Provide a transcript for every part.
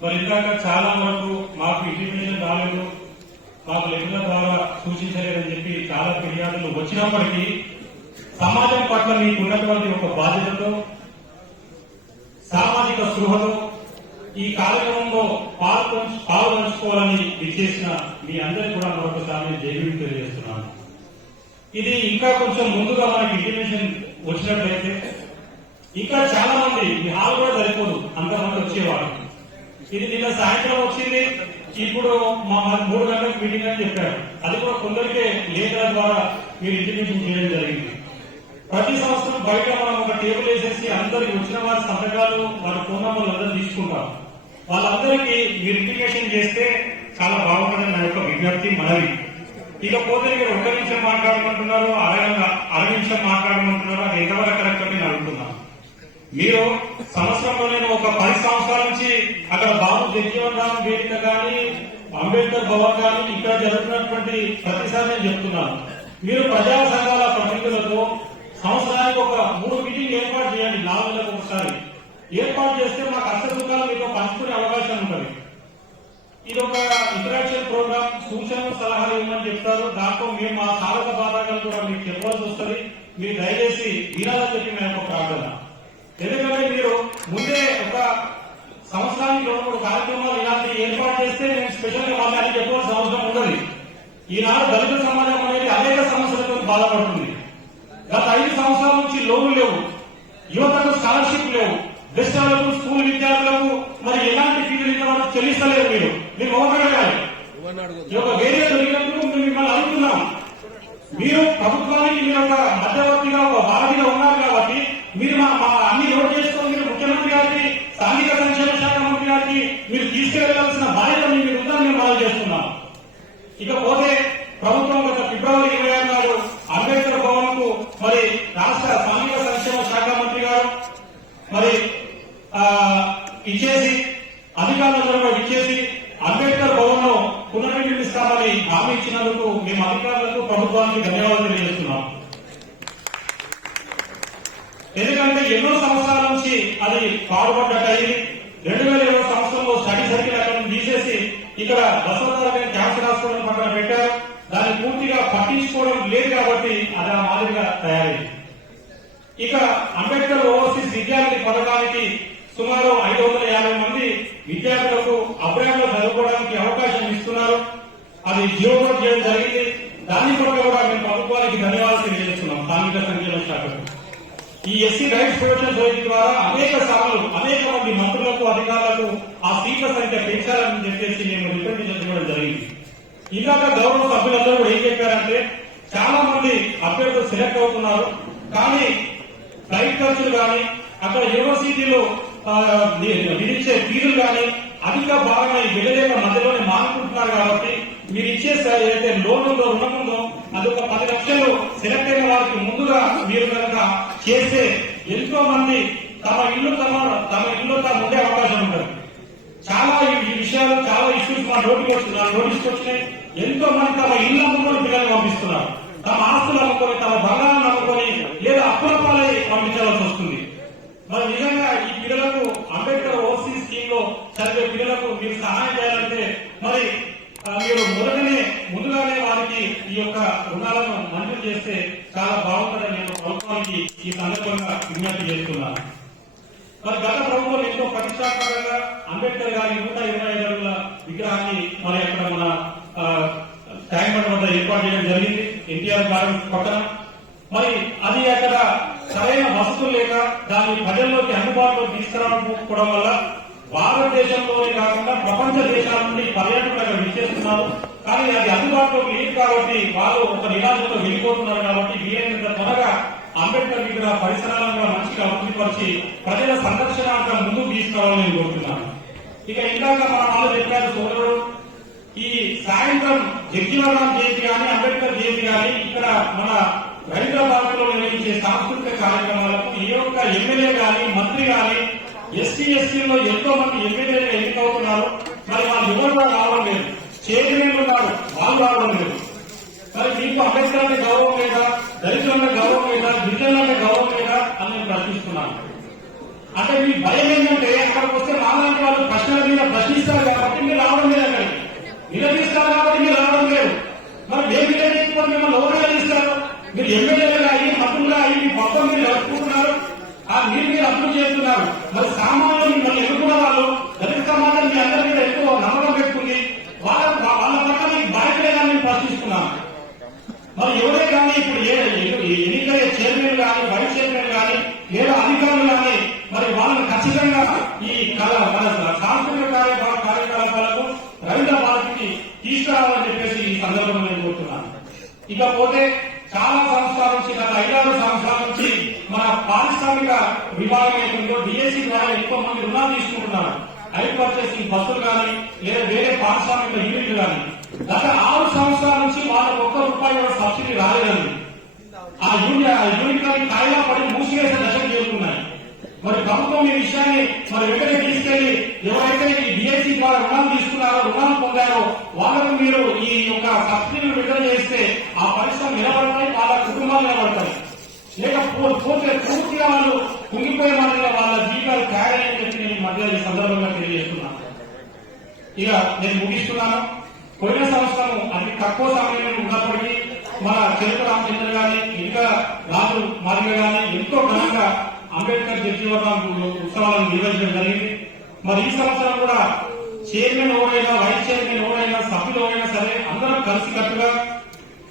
మరి ఇందాక చాలా వరకు మాకు ఇంటిమేషన్ రాలేదు, మాకు లెక్కల ద్వారా సూచించలేదని చెప్పి చాలా ఫిర్యాదులు వచ్చినప్పటికీ సమాజం పట్ల మీకు ఉన్నటువంటి ఒక బాధ్యతతో సామాజిక స్పృహతో ఈ కార్యక్రమంలో పాల్గొంచుకోవాలని విచ్చేసిన మీ అందరికీ కూడా మరొకసారి జైలు తెలియజేస్తున్నాను. ఇది ఇంకా కొంచెం ముందుగా మనకి ఇంటిమేషన్ వచ్చినట్లయితే ఇంకా చాలా మంది మీ హాల్ కూడా సరిపోదు, అంతమంది వచ్చేవారు. ఇది నిన్న సాయంత్రం వచ్చింది, ఇప్పుడు మా 3 గంటలకు మీటింగ్ అని చెప్పారు. అది కూడా కొందరికే లేఖల ద్వారా మీరు ఇంటిమేషన్ చేయడం జరిగింది. ప్రతి సంవత్సరం బయట మనం ఒక టేబుల్ వేసేసి అందరికి వచ్చిన వారి సంతకాలు వారి ఫోన్ నంబర్లు అందరూ తీసుకుంటాం. వాళ్ళందరికీ మీరు ఇంటిమేషన్ చేస్తే చాలా బాగుంటుందని నా యొక్క విజ్ఞప్తి, మనవి. ఇకపోతే మీరు 1 నిమిషం మాట్లాడమంటున్నారు, అర నిమిషం మాట్లాడమంటున్నారు, అది ఎంతవరకు కరెక్ట్ అని నేను అడుగుతున్నాను. మీరు సంవత్సరంలో నేను ఒక 10 సంవత్సరాల నుంచి అక్కడ బాబు జగ్జీవన్ రామ్ వేదిక కానీ అంబేద్కర్ భవన్ కానీ ఇక్కడ జరుగుతున్నటువంటి ప్రతిసారి నేను చెప్తున్నాను, మీరు ప్రజా సంఘాల ప్రతినిధులతో సంవత్సరానికి ఒక 3 మీటింగ్ ఏర్పాటు చేయండి. 4 నెలలకు ఒకసారి ఏర్పాటు చేస్తే మా కష్ట సుఖాలు మీతో పంచుకునే అవకాశం ఉంటుంది. ఇది ఒక ఇంటరాక్షన్ ప్రోగ్రామ్, సూచనలు సలహాలు ఇవ్వమని చెప్తారు. దాంట్లో మేము మా సాధక బాధకాలు కూడా మీకు చెప్పాల్సి వస్తుంది. మీరు దయచేసి వినాలని చెప్పి మేము ఒక ప్రార్థన. ఎందుకంటే మీరు ముందే ఒక సంవత్సరానికి 2-3 కార్యక్రమాలు ఇలాంటి ఏర్పాటు చేస్తే నేను స్పెషల్ గా వాళ్ళని చెప్పాల్సిన అవసరం ఉండదు. ఈనాడు దళిత సమాజం అనేది అనేక సమస్యలతో బాధపడుతుంది. గత 5 సంవత్సరాల నుంచి లోన్లు లేవు, యువతకు స్కాలర్షిప్ లేవు, దేశాలకు స్కూల్ విద్యార్థులకు మరి ఎలాంటి ఫీజులు ఇంతవరకు చెల్లిస్తలేరు. మీరు ఒకటడగాలి. ఈ యొక్క వేరే దొరికినందుకు మేము మిమ్మల్ని అడుగుతున్నాం. మీరు ప్రభుత్వానికి మీరు ఒక మధ్యవర్తిగా ఒక వారధిగా ఉన్నారు కాబట్టి మీరు మా అన్ని నోట్ చేసుకొని మీరు ముఖ్యమంత్రి గారికి, సాంఘిక సంక్షేమ శాఖ మంత్రి గారికి మీరు తీసుకెళ్లాల్సిన బాధ్యత మీరు ఉందని మేము మనం చేస్తున్నాం. ఇకపోతే ప్రభుత్వం గత ఫిబ్రవరి 26 నాడు అంబేద్కర్ భవన్ కు మరి రాష్ట్ర సాంఘిక సంక్షేమ శాఖ మంత్రి గారు మరి ఇచ్చేసి అధికారులందరూ కూడా ఇచ్చేసి అంబేద్కర్ భవన్ ను పునర్నిర్మిస్తామని హామీ ఇచ్చినందుకు మేము అధికారులకు ప్రభుత్వానికి ధన్యవాదాలు తెలియజేస్తున్నాం. ఎందుకంటే ఎన్నో సంవత్సరాల నుంచి అది పాడుపడ్డట్టు అయింది. 2020 సంవత్సరంలో స్టడీ సర్కిల్ అక్కడ తీసేసి ఇక్కడ బసవతారకం క్యాన్సర్ హాస్పిటల్ పక్కన పెట్టారు. దాన్ని పూర్తిగా పట్టించుకోవడం లేదు కాబట్టి అది ఆ మాదిరిగా తయారైంది. ఇక అంబేద్కర్ ఓవర్సీస్ విద్యార్థి పథకానికి సుమారు 550 మంది విద్యార్థులకు అబ్రాడ్ లో చదువుకోవడానికి అవకాశం ఇస్తున్నారు. అది జీవోట్ చేయడం జరిగింది. దాన్ని కూడా మేము ప్రభుత్వానికి ధన్యవాదాలు తెలియజేస్తున్నాం. సాంఘిక సంక్షేమ శాఖకు ఈ ఎస్సీ రైట్స్ ప్రొటెక్షన్ సొసైటీ ద్వారా అనేక సార్లు అనేక మంది మంత్రులకు, అధికారులకు ఆ సీట్ల సంఖ్య పెంచాలని చెప్పేసి మేము రిప్రజెంటేషన్ ఇవ్వడం జరిగింది. ఇందాక గౌరవ సభ్యులందరూ కూడా ఏం చెప్పారంటే చాలా మంది అభ్యర్థులు సెలెక్ట్ అవుతున్నారు, కానీ ఫ్లైట్ ఖర్చులు కానీ అక్కడ యూనివర్సిటీలో విధించే ఫీజులు కానీ అధిక భాగంగా వెళ్ళలేక మధ్యలోనే మానుకుంటున్నారు. కాబట్టి మీరు ఇచ్చే ఏదైతే లోన్ ఉందో, రుణం ఉందో అదొక 10 లక్షలు సెలెక్ట్ అయిన వారికి ముందుగా మీరు కనుక చేస్తే ఎంతో మంది తమ ఇల్లు తాము ఉండే అవకాశం ఉంటుంది. చాలా ఈ విషయాలు చాలా ఇష్యూస్ మా నోటీస్కి వచ్చినాయి. ఎంతో మంది తమ ఇల్లు అమ్ముకొని పిల్లలు పంపిస్తున్నారు. తమ ఆస్తులు అమ్ముకొని తమ బంగారాన్ని అమ్ముకొని లేదా అప్పుల పాలై పంపించాల్సి వస్తుంది. మరి నిజంగా ఈ పిల్లలకు అంబేద్కర్ ఓసీ స్కీమ్ లో చదివే పిల్లలకు మీరు సహాయం చేయాలంటే మరి మీరు ముందుగానే వారికి ఈ యొక్క రుణాలను మంజూరు చేస్తే చాలా బాగుంటుందని నేను ప్రభుత్వానికి ఈ సందర్భంగా విజ్ఞప్తి చేస్తున్నాను. మరి గత ప్రభుత్వం ఎంతో ప్రతిష్టాత్మకంగా అంబేద్కర్ గారి 125 అడుగుల విగ్రహాన్ని మరి అక్కడ మన ట్యాంక్ బండ్ వద్ద ఏర్పాటు చేయడం జరిగింది, ఎన్టీఆర్ గార్డెన్ పక్కన. మరి అది అక్కడ సరైన వసతులు లేక దాన్ని ప్రజల్లోకి అందుబాటులోకి తీసుకురావడం వల్ల భారతదేశంలోనే కాకుండా ప్రపంచ దేశాల నుండి పర్యాటకులు అక్కడ విచ్చేస్తున్నారు. కానీ అది అందుబాటులోకి లేదు కాబట్టి వాళ్ళు ఒక నిరాశతో వెళ్ళిపోతున్నారు. కాబట్టి వీలైనంత త్వరగా అంబేద్కర్ విగ్రహ పరిసరాలను మంచిగా అభివృద్ధిపరిచి ప్రజల సంరక్షణార్థం ముందుకు తీసుకురావాలని నేను కోరుతున్నాను. ఇక ఇందాక మన వాళ్ళు చెప్పారు సోదరుడు, ఈ సాయంత్రం జగ్జీవనరాం జయంతి కానీ అంబేద్కర్ జయంతి కానీ ఇక్కడ మన హైదరాబాద్ లో నిర్వహించే సాంస్కృతిక కార్యక్రమాలకు ఏ ఒక్క ఎమ్మెల్యే గాని మంత్రి గాని ఎస్సీలో ఎంతో మంది ఎమ్మెల్యేలు ఎన్నికవుతున్నారు. మరి వాళ్ళు ఎవరు రావడం లేదు, చైర్మన్లు ఉన్నారు, వాళ్ళు రావడం లేదు. మరి మీకు అంబేద్కర్ అంటే గౌరవం లేదా, దళితులంటే గౌరవం లేదా, గిరిజనులంటే గౌరవం లేదా అని నేను ప్రశ్నిస్తున్నాను. అంటే మీ భయం ఏంటంటే అక్కడికి వస్తే మాలాంటి వాళ్ళు ప్రశ్నల మీద ప్రశ్నిస్తారు కాబట్టి మీరు రావడం లేదు, అక్కడికి నిలదీస్తారు కాబట్టి మీరు రావడం లేదు. మరి మేము నిలదీసుకొని మిమ్మల్ని ఎవరు నిలదీస్తారు? మీరు ఎమ్మెల్యేలుగా అయ్యి మంత్రులుగా అయ్యి మీ మొత్తం మీరు జరుపుకుంటున్నారు, ఆ మీరు అభివృద్ధి చేస్తున్నారు. మరి సామాన్యులు మిమ్మల్ని ఎన్నుకున్న వాళ్ళు దళిత సమాజం మీ అందరి మీద ఎక్కువ నమ్మకం పెట్టుకుంది, వాళ్ళ పట్ల మీకు బాధ్యత లేదని నేను ప్రశ్నిస్తున్నాను. మరి ఎవరే కానీ ఇప్పుడు ఎన్నికయ్యే చైర్మన్ కానీ వైస్ చైర్మన్ కానీ లేదా అధికారులు కానీ మరి వాళ్ళని ఖచ్చితంగా ఈ సాంస్కృతిక కార్యకలాపాలకు రవీంద్ర భారతికి తీసుకురావాలని చెప్పేసి ఈ సందర్భంలో నేను కోరుతున్నాను. ఇకపోతే చాలా సంవత్సరాల నుంచి గత 5-6 సంవత్సరాల నుంచి మన పారిశ్రామిక విభాగం ఏమిటో డిఎస్సీ ద్వారా ఎక్కువ మంది రుణాలు తీసుకుంటున్నారు. హైర్ పర్చేసింగ్ బస్సులు కానీ లేదా వేరే పారిశ్రామిక యూనిట్లు కానీ గత 6 సంవత్సరాల నుంచి వాళ్ళకు ₹1 కూడా సబ్సిడీ రాలేదండి. ఆ యూనిట్లని కాయిలా పడి మూసివేసే దశకు చేరుకున్నాయి. మరి ప్రభుత్వం ఈ విషయాన్ని మరి వెంటనే తీసుకెళ్లి ఎవరైతే ఈ డిఎస్సీ ద్వారా రుణాలు తీసుకున్నారో రుణాలు పొందారో వాళ్ళకు మీరు ఈ యొక్క సబ్సిడీలు విడుదల చేస్తే ఆ పరిశ్రమ నిలబడతాయి, వాళ్ళ కుటుంబాలు నిలబడతాయి. లేకపోతే పూర్తిగా వాళ్ళు కుంగిపోయే మాదిరిగా వాళ్ళ జీవితాలు తయారని చెప్పి నేను మధ్య ఈ సందర్భంగా తెలియజేస్తున్నాను. ఇక నేను ముగిస్తున్నాను. పోయిన సంవత్సరం అతి తక్కువ సమయంలో ఉన్నప్పటికీ మన చెరుకు రామచంద్ర గాని ఇంకా రాజు మాదిగ గాని ఎంతో ఘనంగా అంబేద్కర్ జగ్జీవనరాం ఉత్సవాలను నిర్వహించడం జరిగింది. మరి ఈ సంవత్సరం కూడా చైర్మన్ ఎవరైనా వైస్ చైర్మన్ ఎవరైనా సభ్యులు ఎవరైనా సరే అందరం కలిసికట్టుగా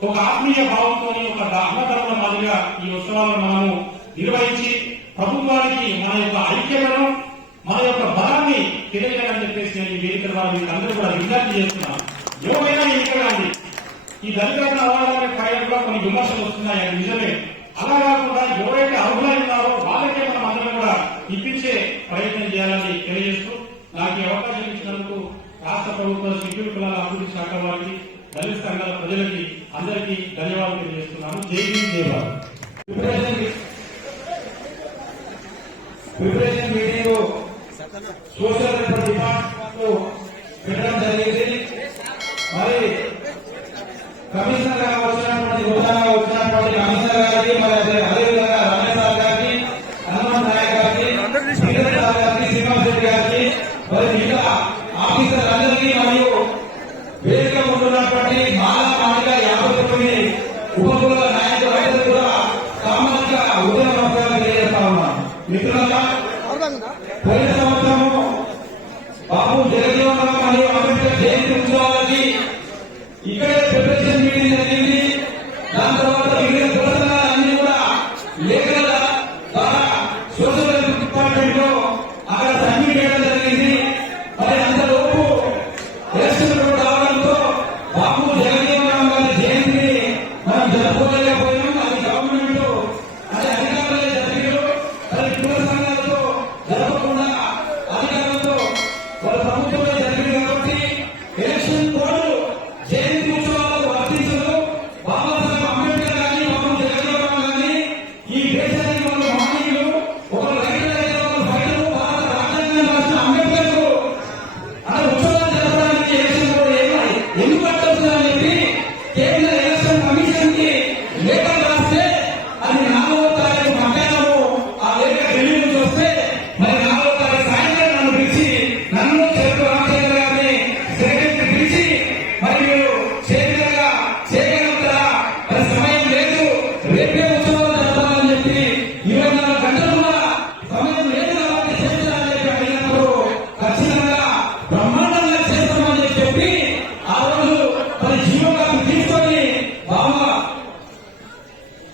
ఒక ఆత్మీయ భావంతో ఒక అన్నదమ్ముల మాదిరిగా ఈ ఉత్సవాలను మనము నిర్వహించి ప్రభుత్వానికి మన యొక్క ఐక్యతను మన యొక్క బలాన్ని తెలియజేయాలని చెప్పేసి నేను ఈ వేదిక ద్వారా మీకు అందరూ కూడా విజ్ఞప్తి చేస్తున్నాను. ఎవరైనా ఎన్నికలండి ఈ దళితులను అవ్వాలనే పైన కూడా కొన్ని విమర్శలు వస్తున్నాయి, అది నిజమే. అలా కాకుండా ఎవరైతే అర్హులై ఉన్నారో వాళ్ళకే మనం అందరం కూడా ఇప్పించే ప్రయత్నం చేయాలని తెలియజేస్తూ నాకు ఈ అవకాశం ఇచ్చినందుకు రాష్ట్ర ప్రభుత్వ షెడ్యూల్ కులాల అభివృద్ధి శాఖ వారికి, దళిత సంఘాల ప్రజలకి అందరికీ ధన్యవాదాలు తెలియజేస్తున్నాను. జై భీమ్, జై Bharat. Preparation meeting social department పెట్టడం జరిగింది. మరి కమిషనర్ గా వచ్చినటువంటి నూతనంగా వచ్చినటువంటి కమిషనర్ గారికి మరి అదేవిధంగా రమేష్ సార్ గారికి, హనుమంత్ నాయక్ గారికి, శ్రీధర్ సార్ గారికి, శ్రీనివాస్ రెడ్డి గారికి, మరి మిగతా ఆఫీసర్ అందరికీ మరియు వేదిక ఉంటున్నటువంటి మాలా మాదిగ 59 ఉపకుల నాయకులు రైతులు కూడా సామాజిక ఉద్యమ నమస్కారాలు తెలియజేస్తా ఉన్నాను. మిత్రులారా, పోయిన సంవత్సరము బాబు జగజీవనరాం మరియు అంబేద్కర్ జయంతి ఉత్సవాలకి ఇక్కడే ప్రిపరేషన్ మీటింగ్ జరిగింది. దాని తర్వాత వివిధ పురస్కారాలన్నీ కూడా లేఖల ద్వారా సోషల్ డిపార్ట్మెంట్ లో అక్కడ సబ్మిట్ చేయడం జరిగింది. మరి అంతలోపు ఎలక్షన్లు రావడంతో బాబు జగజీవనరాం గారి జయంతిని మనం జరుపుకోలేకపోయినాం. అది గవర్నమెంట్ అది అధికారులే జరిగారు. మరి కుల సంఘాలతో జరపకుండా అధికారులతో వాళ్ళ ప్రభుత్వంలో జరిగింది కాబట్టి ఎలక్షన్ కోడ్ జయంతి ఉత్సవాలకు వర్తించదు. బాబాసాహెబ్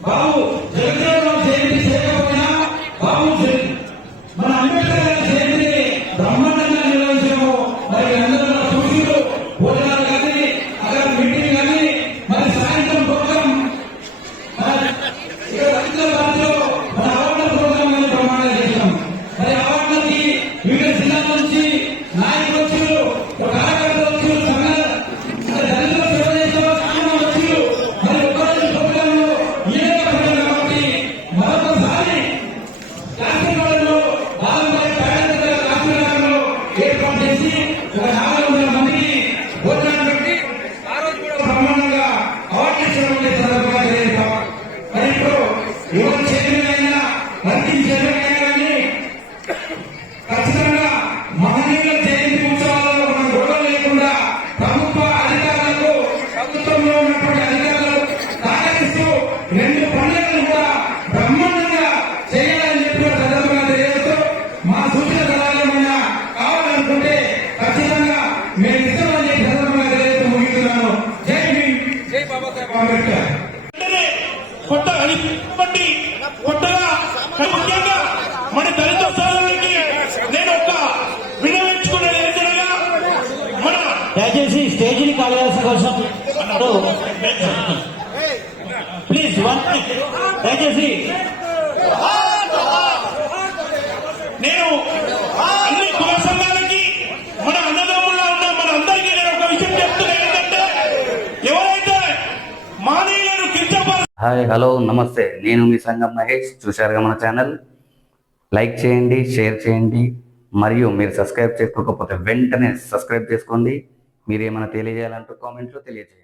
బాబు జగజ్జీవన్ జయంతి చేయకపోయినా బాబు మన అంబేద్కర్ గారి జయంతిని బ్రహ్మాండంగా నిర్వహించాము. మరి అందరూ చూసిరు భోజనాలు కానీ అక్కడ మీటింగ్ కానీ మరి సాయంత్రం ప్రోగ్రాం ఇక్కడ హైదరాబాద్లో మన అవార్డుల ప్రోగ్రాం కానీ బ్రహ్మాండంగా చేశాం. మరి అవార్డులకి వివిధ జిల్లాల నుంచి నాయకులు వచ్చారు, కార్యకర్తలు వచ్చారు, దళితుల సేవ చేసే వాళ్ళు వచ్చారు. మరి ఒకరోజు ప్రోగ్రాంలో కాబట్టి మరొకసారి కాశీవాడలో బాలపల్లి కార్యకర్తల కాశీనగర్లో ఏర్పాటు చేసి ఒక 400 మందికి భోజనాలు పెట్టి ఆ రోజు కూడా బ్రహ్మాండంగా అవార్డు ఇచ్చినటువంటి సందర్భంగా తెలియజేస్తాం. మరి ఇప్పుడు ఎవరు చైర్మన్ అయినా వర్కింగ్ చైర్మన్ అయినా కానీ ఖచ్చితంగా మహనీయుల జయంతి ఉత్సవాలలో మనం గొడవ లేకుండా ప్రభుత్వ అధికారులకు ప్రభుత్వంలో ఉన్నటువంటి అధికారులు సహకరిస్తూ 2 పండుగలను కూడా బ్రహ్మాండంగా చేయాలని చెప్పి సందర్భంగా తెలియజేస్తూ మా సూచన సలహాలేమైనా కావాలనుకుంటే ఖచ్చితంగా మేము ఇస్తామని చెప్పి సందర్భంగా తెలియజేస్తూ ముగిస్తున్నాను. జై భీమ్, జై బాబాసాహెబ్ అంబేద్కర్. కొత్తగా ముఖ్యంగా మన దళిత సోదరులకి నేను ఒక వినవించుకునేది ఏంటనగా మన దయచేసి స్టేజీని కాలేయాల్సిన కోసం ప్లీజ్ దయచేసి నేను అన్ని కుల సంఘాలకి మన అన్నదమ్ముల్లో ఉన్న మన అందరికీ నేను ఒక విషయం చెప్తున్నాను ఏంటంటే ఎవరైతే మానవులను కించపరుస్తారు హాయ్ హలో నమస్తే, నేను మీ సంగం మహేష్. చూశారుగా మన ఛానల్, లైక్ చేయండి, షేర్ చేయండి, మరియు మీరు సబ్స్క్రైబ్ చేసుకోకపోతే వెంటనే సబ్స్క్రైబ్ చేసుకోండి. మీరు ఏమైనా తెలియజేయాలంటూ కామెంట్లో తెలియజేయండి.